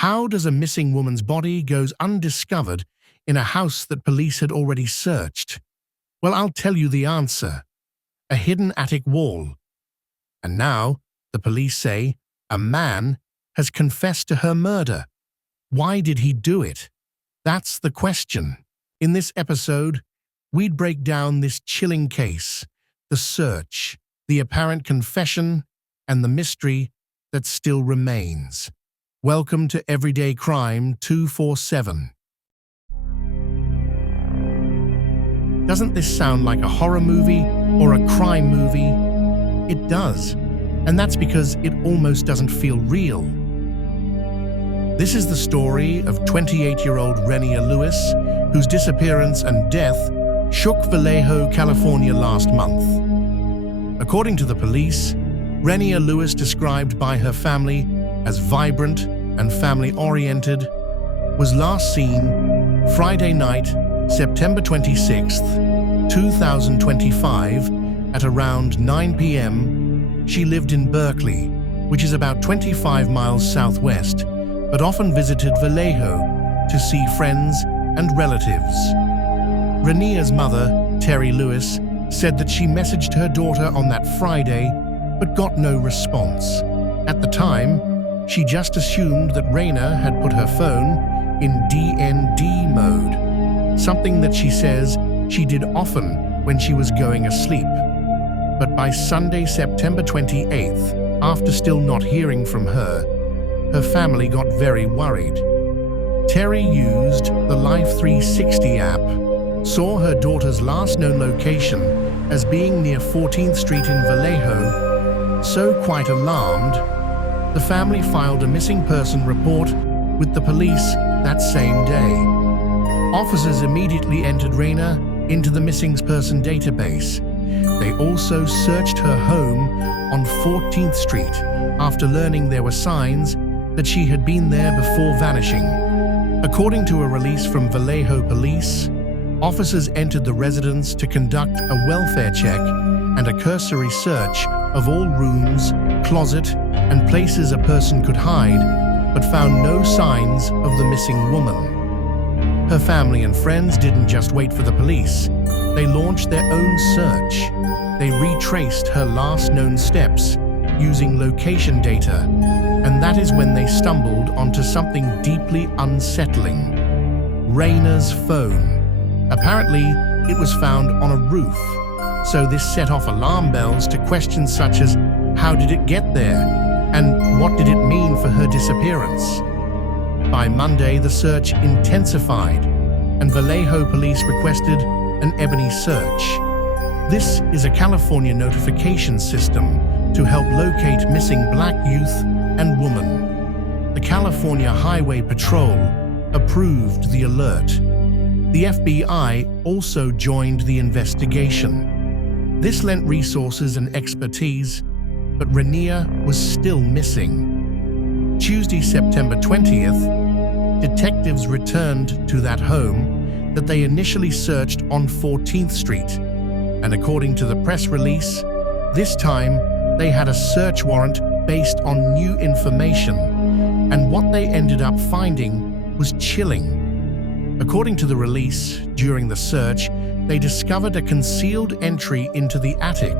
How does a missing woman's body goes undiscovered in a house that police had already searched? Well, I'll tell you the answer. A hidden attic wall. And now, the police say, a man has confessed to her murder. Why did he do it? That's the question. In this episode, we'd break down this chilling case, the search, the apparent confession, and the mystery that still remains. Welcome to Everyday Crime 247. Doesn't this sound like a horror movie or a crime movie? It does, and that's because it almost doesn't feel real. This is the story of 28-year-old Renia Lewis, whose disappearance and death shook Vallejo, California last month. According to the police, Renia Lewis, described by her family as vibrant and family-oriented, was last seen Friday night, September 26th, 2025, at around 9 p.m. She lived in Berkeley, which is about 25 miles southwest, but often visited Vallejo to see friends and relatives. Renia's mother, Terry Lewis, said that she messaged her daughter on that Friday, but got no response. At the time, she just assumed that Renia had put her phone in DND mode, something that she says she did often when she was going asleep. But by Sunday, September 28th, after still not hearing from her family got very worried. Terry used the Life 360 app, saw her daughter's last known location as being near 14th Street in Vallejo. So quite alarmed, the family filed a missing person report with the police that same day. Officers immediately entered Renia into the missing person database. They also searched her home on 14th Street after learning there were signs that she had been there before vanishing. According to a release from Vallejo police, officers entered the residence to conduct a welfare check and a cursory search of all rooms, closet, and places a person could hide, but found no signs of the missing woman. Her family and friends didn't just wait for the police. They launched their own search. They retraced her last known steps using location data, and that is when they stumbled onto something deeply unsettling. Renia's phone. Apparently, it was found on a roof, so this set off alarm bells to questions such as, how did it get there? And what did it mean for her disappearance? By Monday, the search intensified, and Vallejo police requested an ebony search. This is a California notification system to help locate missing Black youth and woman. The California Highway Patrol approved the alert. The FBI also joined the investigation. This lent resources and expertise, but Renia was still missing. Tuesday, September 20th, detectives returned to that home that they initially searched on 14th Street, and according to the press release, this time they had a search warrant based on new information, and what they ended up finding was chilling. According to the release, during the search, they discovered a concealed entry into the attic.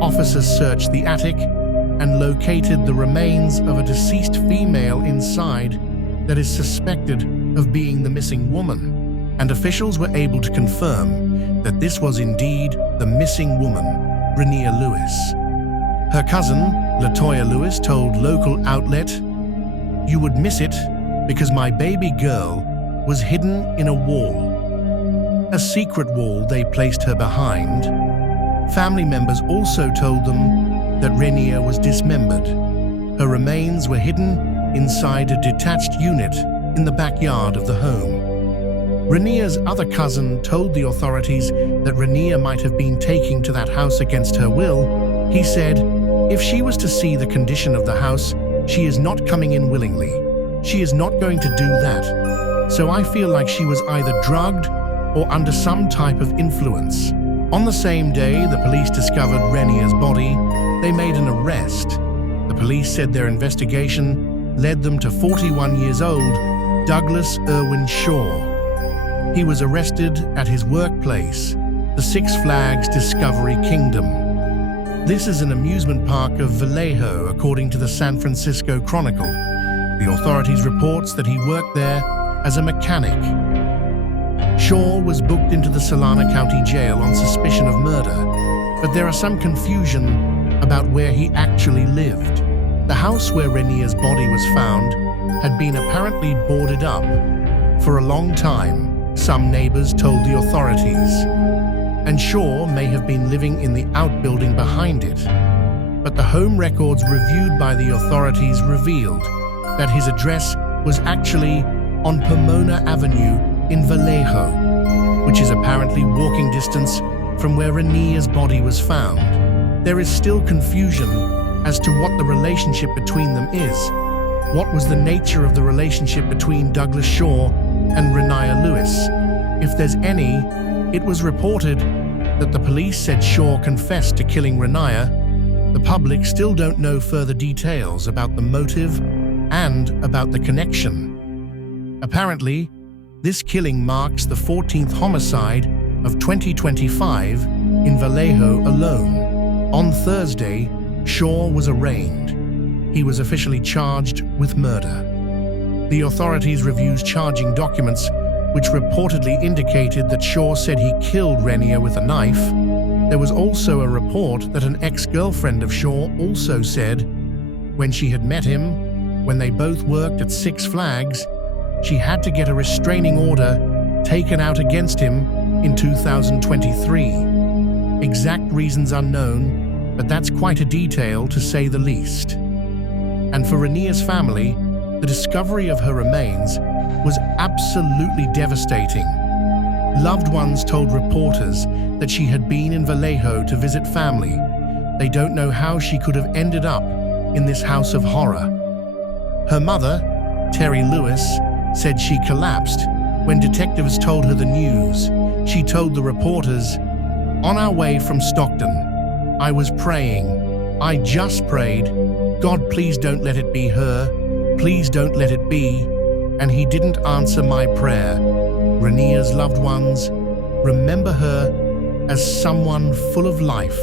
Officers searched the attic and located the remains of a deceased female inside that is suspected of being the missing woman, and officials were able to confirm that this was indeed the missing woman, Renia Lewis. Her cousin, Latoya Lewis, told local outlet, "You would miss it because my baby girl was hidden in a wall, a secret wall they placed her behind." Family members also told them that Renia was dismembered. Her remains were hidden inside a detached unit in the backyard of the home. Renia's other cousin told the authorities that Renia might have been taken to that house against her will. He said, "If she was to see the condition of the house, she is not coming in willingly. She is not going to do that. So I feel like she was either drugged or under some type of influence." On the same day the police discovered Renia's body, they made an arrest. The police said their investigation led them to 41 years old Douglas Irwin Shaw. He was arrested at his workplace, the Six Flags Discovery Kingdom. This is an amusement park of Vallejo, according to the San Francisco Chronicle. The authorities reports that he worked there as a mechanic. Shaw was booked into the Solana County Jail on suspicion of murder, but there are some confusion about where he actually lived. The house where Renia's body was found had been apparently boarded up. For a long time, some neighbors told the authorities, and Shaw may have been living in the outbuilding behind it. But the home records reviewed by the authorities revealed that his address was actually on Pomona Avenue in Vallejo, which is apparently walking distance from where Renia's body was found. There is still confusion as to what the relationship between them is. What was the nature of the relationship between Douglas Shaw and Renia Lewis? If there's any, it was reported that the police said Shaw confessed to killing Renia. The public still don't know further details about the motive and about the connection. Apparently, this killing marks the 14th homicide of 2025 in Vallejo alone. On Thursday, Shaw was arraigned. He was officially charged with murder. The authorities reviewed charging documents, which reportedly indicated that Shaw said he killed Renia with a knife. There was also a report that an ex-girlfriend of Shaw also said when she had met him, when they both worked at Six Flags, she had to get a restraining order taken out against him in 2023. Exact reasons unknown, but that's quite a detail to say the least. And for Renia's family, the discovery of her remains was absolutely devastating. Loved ones told reporters that she had been in Vallejo to visit family. They don't know how she could have ended up in this house of horror. Her mother, Terry Lewis, said she collapsed when detectives told her the news. She told the reporters, "On our way from Stockton, I was praying. I just prayed, God, please don't let it be her. Please don't let it be." And he didn't answer my prayer. Renia's loved ones remember her as someone full of life,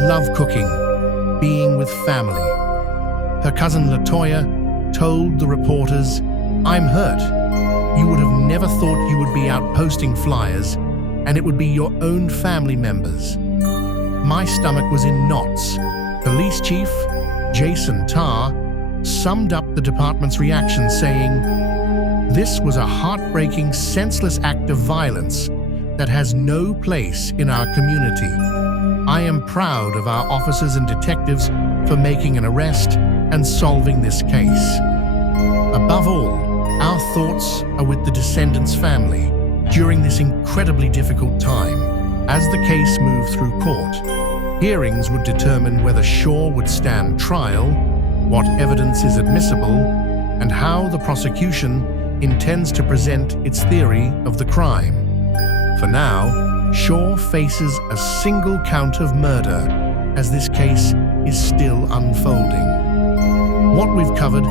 love cooking, being with family. Her cousin Latoya told the reporters, "I'm hurt. You would have never thought you would be out posting flyers, and it would be your own family members. My stomach was in knots." Police Chief Jason Tarr summed up the department's reaction, saying, "This was a heartbreaking, senseless act of violence that has no place in our community. I am proud of our officers and detectives for making an arrest and solving this case. Above all, our thoughts are with the descendants' family during this incredibly difficult time." As the case moved through court, hearings would determine whether Shaw would stand trial, what evidence is admissible, and how the prosecution intends to present its theory of the crime. For now, Shaw faces a single count of murder, as this case is still unfolding. What we've covered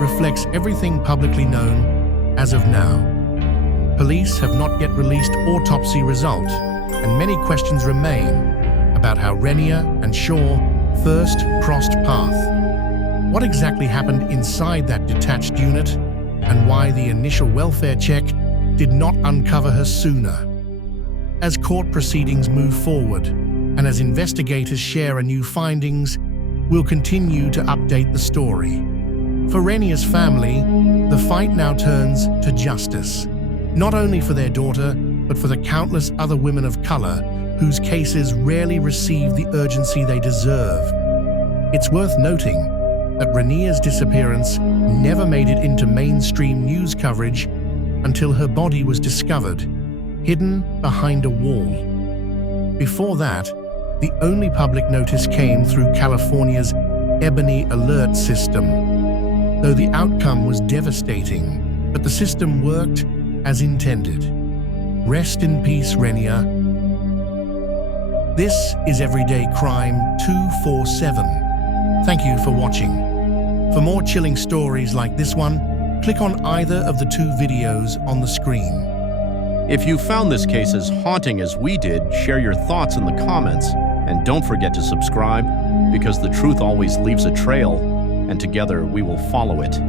reflects everything publicly known as of now. Police have not yet released autopsy result, and many questions remain about how Renia and Shaw first crossed path. What exactly happened inside that detached unit, and why the initial welfare check did not uncover her sooner. As court proceedings move forward, and as investigators share new findings, we'll continue to update the story. For Renia's family, the fight now turns to justice, not only for their daughter, but for the countless other women of color whose cases rarely receive the urgency they deserve. It's worth noting that Renia's disappearance never made it into mainstream news coverage until her body was discovered, hidden behind a wall. Before that, the only public notice came through California's Ebony Alert system. Though the outcome was devastating, but the system worked as intended. Rest in peace, Renia. This is Everyday Crime 247. Thank you for watching. For more chilling stories like this one, click on either of the two videos on the screen. If you found this case as haunting as we did, share your thoughts in the comments. And don't forget to subscribe, because the truth always leaves a trail, and together we will follow it.